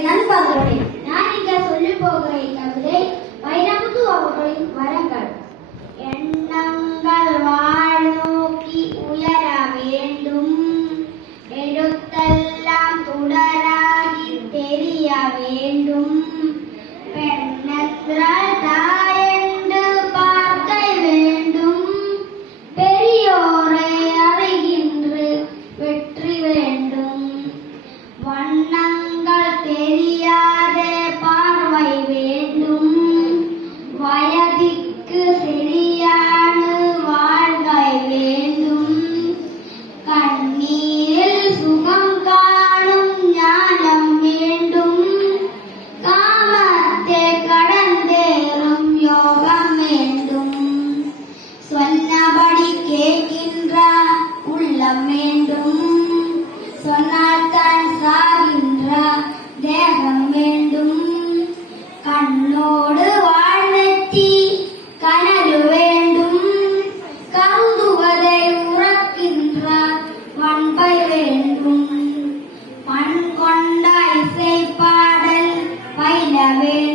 நான் பார்க்கிறேன் நான் இங்க சொல்லி போகிற கவிதை வைரமுத்து அவர்களின் வரங்கள். வேண்டும். சொன்னால்தான் சாகின்ற தேகம் வேண்டும். கண்ணோடு வாழ்நெத்தி கனவு வேண்டும். கவுதுவதை உறக்கின்ற பண்பை வேண்டும். மண் கொண்ட இசை பாடல் பயில வேண்டும்.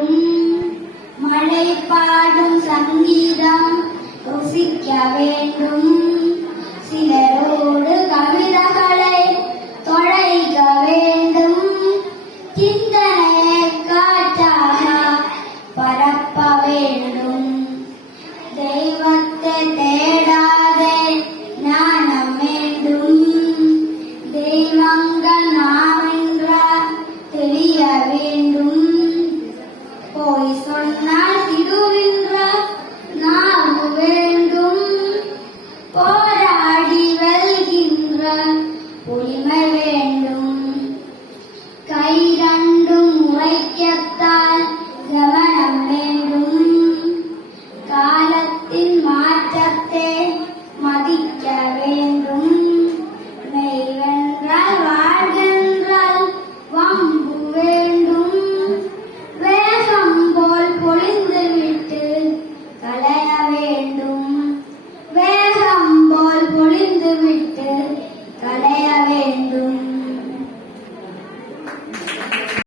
പാടും മഴ പാടും സംഗീതം ருசிக்க போய் சொன்னால் திடுவின்ற நாவு வேண்டும். போராடி வெல்கின்ற பொலிமை வேண்டும். கை ரெண்டும் உழைக்கத்தால் கவனம் வேண்டும். காலத்தின் மாற்றத்தை மதிக்க வேண்டும்.